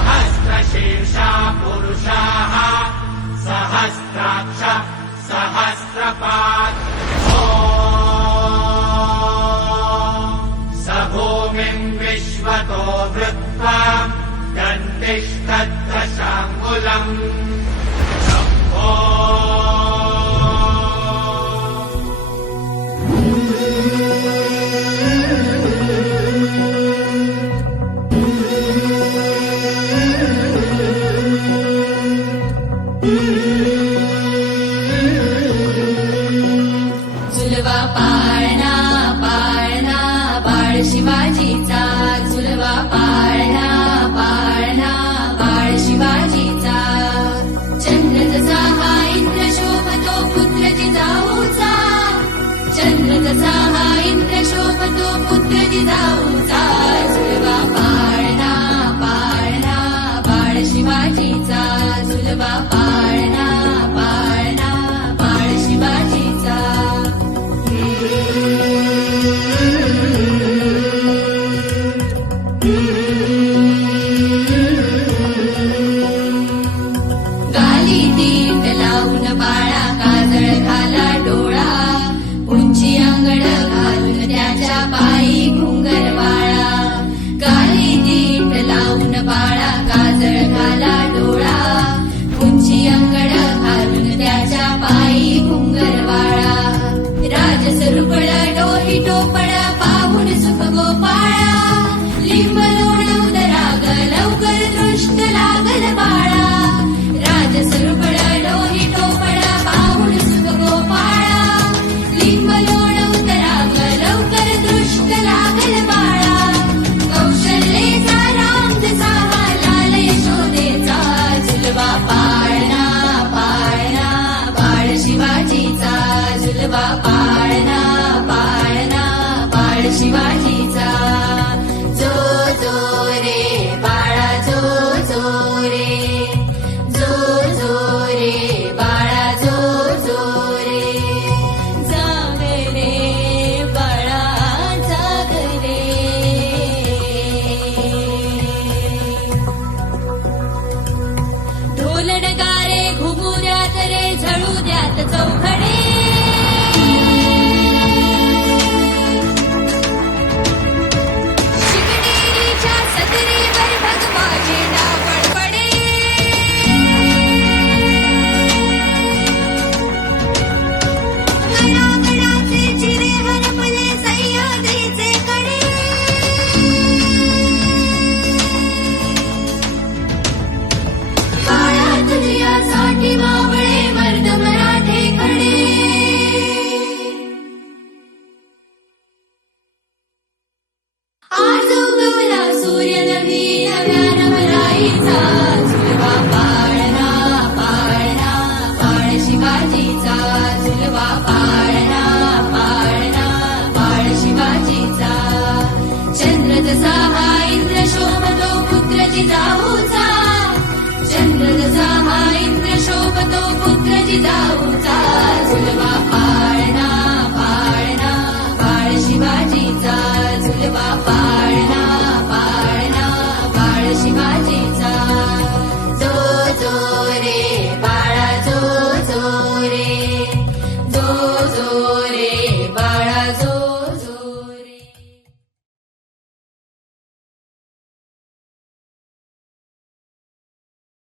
सहस्रशीर्षा पुरुषाः सहस्राक्ष सहस्रपात् स भूमिम् विश्वतो वृत्वा दन्तिष्ठद्दशाङ्गुलम् शम्भो झुलवा पाळणा पाळणा बाळ शिवाजीचा झुलवा पाळणा पाळणा बाळ शिवाजीचा चंद्र जसा हा इंद्र शोभतो पुत्र जिजाऊचा चंद्र जसा हा इंद्र शोभतो पुत्र जिजाऊचा झुलवा पाळणा पाळणा बाळ शिवाजीचा झुलवा पाळणा पाळणा बाळ शिवाजीचा गाली दीट लावून बाळा काजळ घाला डोळा उंची अंगड घालून त्याच्या पायी घुंगर वाळा गाली दीट लावून बाळा काजळ घाला डोळा उंची अंगड घालून त्याच्या पायी घुंगर वाळा राजसरुपळ डोही टोपळ पाहून सुख गोपाळा लिंब लोण उदराग लवकर दृष्ट लागल बाळा राजसरुपळ डोही टोपळ पाहून सुख गोपाळा लिंब लोण उदराग लवकर दृष्ट लागल बाळा कौशल्येचा राम जसा हा लाल यशोदेचा झुलवा पाळणा पाळणा बाळ शिवाजीचा झुलवा पाळणा पाळणा बाळ शिवाजीचा जो जो रे बाळा जो जो रे जो जो रे बाळा जो जो रे जाग रे बाळा जाग रे ढोल नगारे घुमू द्यात रे झळू द्यात चौघडे शिवनेरीच्या सदरीवर भगवा झेंडा फडफडे गडागडाचे चिरे हरपले सह्याद्रीचे कडे काळा तुझ्यासाठी मावळे मर्द मराठे खडे आज उगवला सूर्य नवी नव्या नवराईचा झुलवा पाळणा पाळणा बाळ शिवाजीचा झुलवा पाळणा पाळणा बाळ शिवाजीचा चंद्र जसा हा इंद्र शोभतो पुत्र जिजाऊचा चंद्र जसा हा इंद्र शोभतो पुत्र जिजाऊचा झुलवा